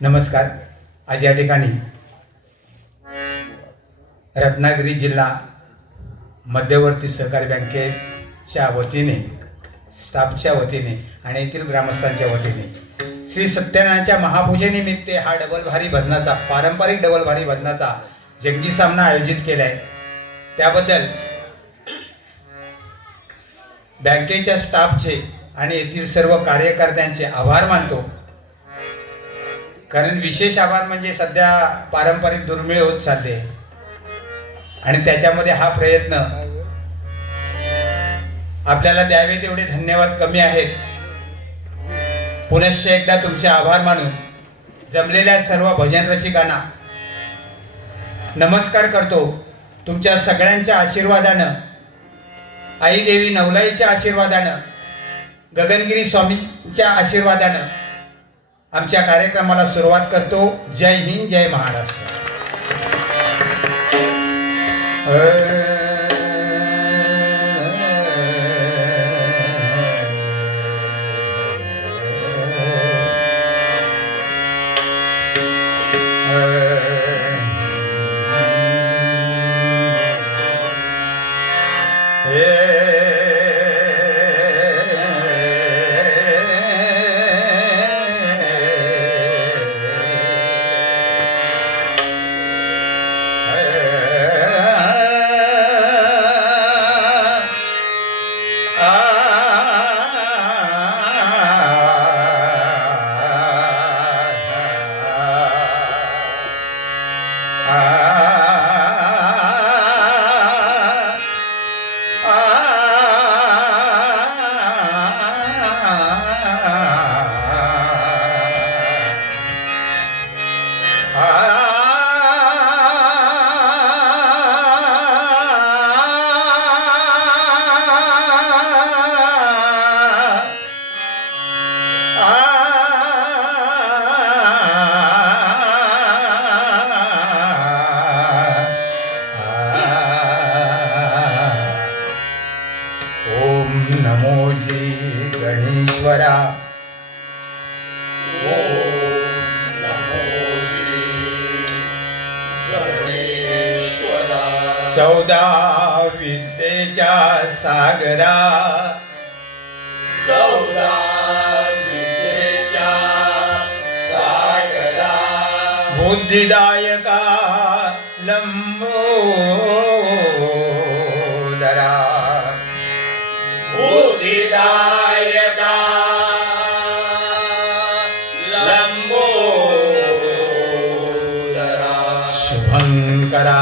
नमस्कार. आज या ठिकाणी रत्नागिरी जिल्हा मध्यवर्ती सहकारी बँकेच्या वतीने स्टाफच्या वतीने आणि येथील ग्रामस्थांच्या वतीने श्री सत्यनारायणच्या महापूजेनिमित्त हा डबल भारी भजनाचा पारंपरिक डबल भारी भजनाचा जंगी सामना आयोजित केला आहे त्याबद्दल बँकेच्या स्टाफचे आणि येथील सर्व कार्यकर्त्यांचे आभार मानतो. कारण विशेष आभार म्हणजे सध्या पारंपरिक दुर्मिळ होत चालले. आणि त्याच्यामध्ये हा प्रयत्न आपल्याला द्यावे तेवढे धन्यवाद कमी आहेत. पुनश्च एकदा तुमचे आभार मानून जमलेल्या सर्व भजन रसिकांना नमस्कार करतो. तुमच्या सगळ्यांच्या आशीर्वादानं आई देवी नवलाईच्या आशीर्वादानं गगनगिरी स्वामींच्या आशीर्वादानं आमच्या कार्यक्रमाला सुरुवात करतो. जय हिंद जय महाराष्ट्र. चौदा विद्येच्या सागरा बुद्धिदायका लंबोदरा बुद्धिदायका लंबोदरा शुभंकरा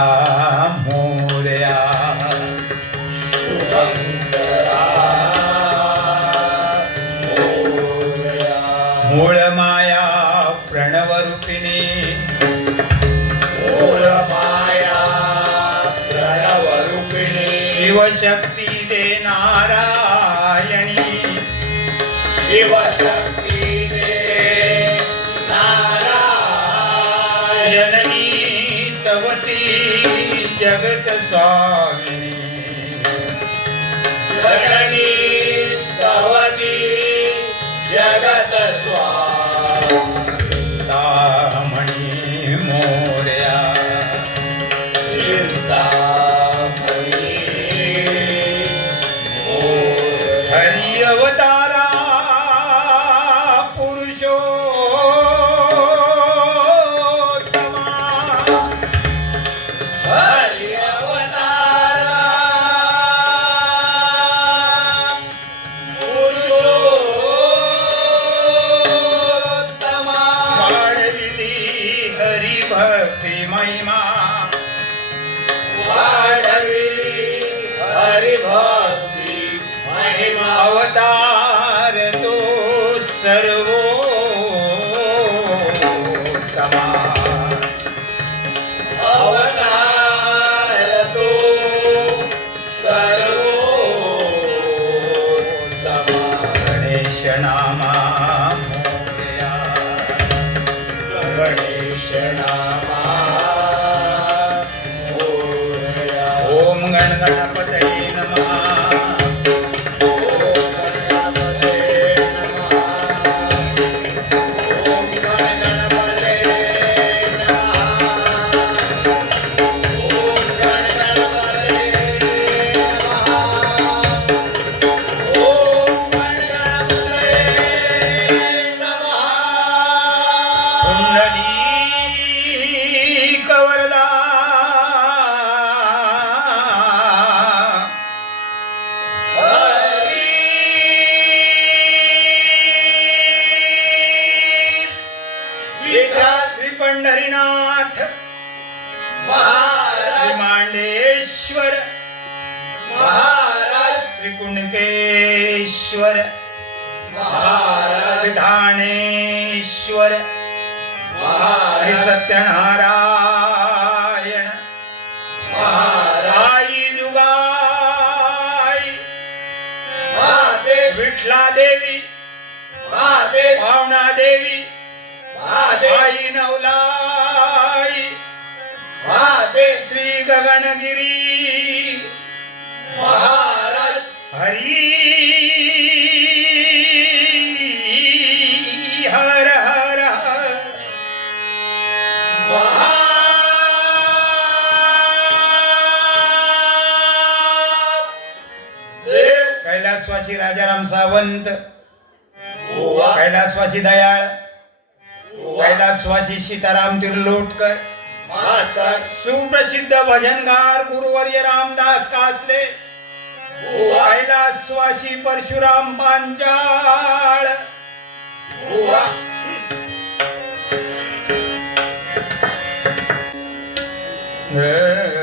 मोरया शुभंकरा Yavaş. कुणकेश्वर श्री श्री सत्यनारायण। महाराज आई दुगाई। विठला देवी भावना देवी आई नवलाई। महादेव श्री गगनगिरी। महा हरी हर हर हर महादेव। कैलासवासी राजाराम सावंत। कैलासवासी दयाळ। कैलासवासी सीताराम तिर्लोटकर। सुप्रसिद्ध भजनगार गुरुवर्य रामदास कासले। ओवा कैलासवासी परशुराम पांचाळ ओवा हरी